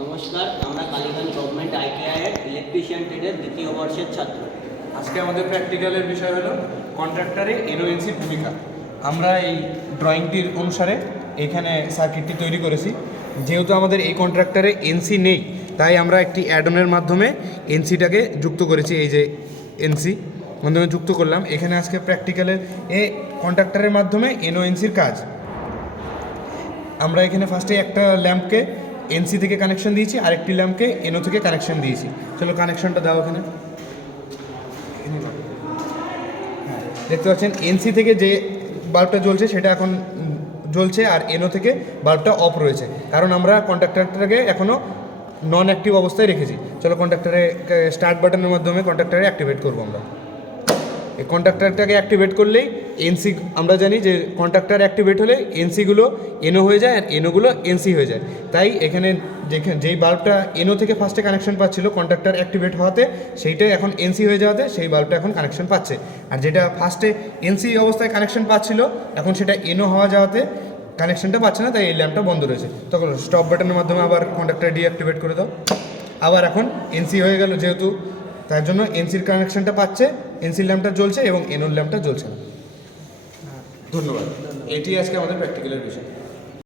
নমস্কার, আমরা Kaliganj government আইটিআইয়ের electrician ট্রেডের দ্বিতীয় বর্ষের ছাত্র। আজকে আমাদের প্র্যাকটিক্যালের বিষয় হলো কন্ট্রাক্টরে এনওএনসির ভূমিকা। আমরা এই ড্রয়িংটির অনুসারে এখানে সার্কিটটি তৈরি করেছি। যেহেতু আমাদের এই কন্ট্রাক্টরে এনসি নেই, তাই আমরা একটি অ্যাডনের মাধ্যমে এনসিটাকে যুক্ত করেছি। এই যে এনসি মাধ্যমে যুক্ত করলাম। এখানে আজকে প্র্যাকটিক্যালের কন্ট্রাক্টরের মাধ্যমে এনওএনসির কাজ। আমরা এখানে ফার্স্টে একটা ল্যাম্পকে এনসি থেকে কানেকশন দিয়েছি, আরেকটি ল্যাম্পকে এনও থেকে কানেকশন দিয়েছি। চলো কানেকশনটা দাও ওখানে। দেখতে পাচ্ছেন এনসি থেকে যে বাল্বটা জ্বলছে সেটা এখন জ্বলছে, আর এনও থেকে বাল্বটা অফ রয়েছে, কারণ আমরা কন্ট্রাক্টরটাকে এখনও নন অ্যাক্টিভ অবস্থায় রেখেছি। চলো কন্ট্রাক্টরে স্টার্ট বাটনের মাধ্যমে কন্ট্রাক্টরে অ্যাক্টিভেট করবো আমরা। এই কন্ট্রাক্টরটাকে অ্যাক্টিভেট করলেই এনসি, আমরা জানি যে কন্ট্রাক্টর অ্যাক্টিভেট হলে এনসিগুলো এনও হয়ে যায় আর এনওগুলো এনসি হয়ে যায়। তাই এখানে যেই বাল্বটা এনও থেকে ফার্স্টে কানেকশন পাচ্ছিল কন্ট্রাক্টর অ্যাক্টিভেট হওয়াতে, সেইটাই এখন এনসি হয়ে যাওয়াতে সেই বাল্বটা এখন কানেকশন পাচ্ছে। আর যেটা ফার্স্টে এনসি অবস্থায় কানেকশন পাচ্ছিল, এখন সেটা এনও হওয়া যাওয়াতে কানেকশনটা পাচ্ছে না, তাই এই ল্যাম্পটা বন্ধ রয়েছে। তখন স্টপ বাটনের মাধ্যমে আবার কন্ট্রাক্টর ডিঅ্যাক্টিভেট করে দাও। আবার এখন এনসি হয়ে গেল, যেহেতু তার জন্য এনসির কানেকশনটা পাচ্ছে, এনসির ল্যাম্পটা জ্বলছে এবং এনওর ল্যাম্পটা জ্বলছে না। ধন্যবাদ। এটি আজকে আমাদের প্র্যাকটিক্যালের বিষয়।